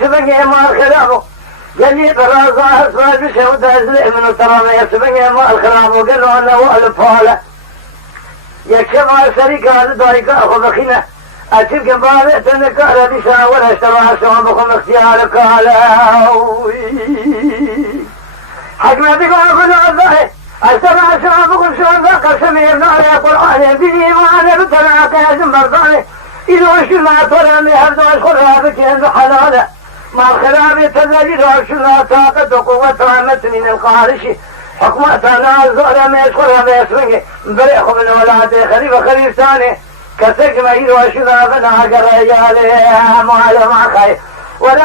سبقي ما الخلافه قال لي ترى ظاهر صار بشهود أزلئ منه ترى ما يسبقي ما الخلافه قال له أنا وألف هذا يكشف على الشركة هذا دارك أخذ خينه أتلك بارئة أنك على دشا ولا اشترى شعبكم اختيارك على حكمة بكم أخذ الظاهر اشترى شعبكم شعبك سميرنا يا قرآن به وعلى بتناك يا زنبرطاني إذا وشنا طلع من هبدو أشخرها بكين بحلاله مع الخلاف تزاجد وشنا طاقة وقوة رحمة من القارش حكمتنا الزهرة ما يشخرها ما يسمعه بريخ من ولاده خليفة ثاني كسك ما إذا وشنا فناك رجاله معلم خير ولا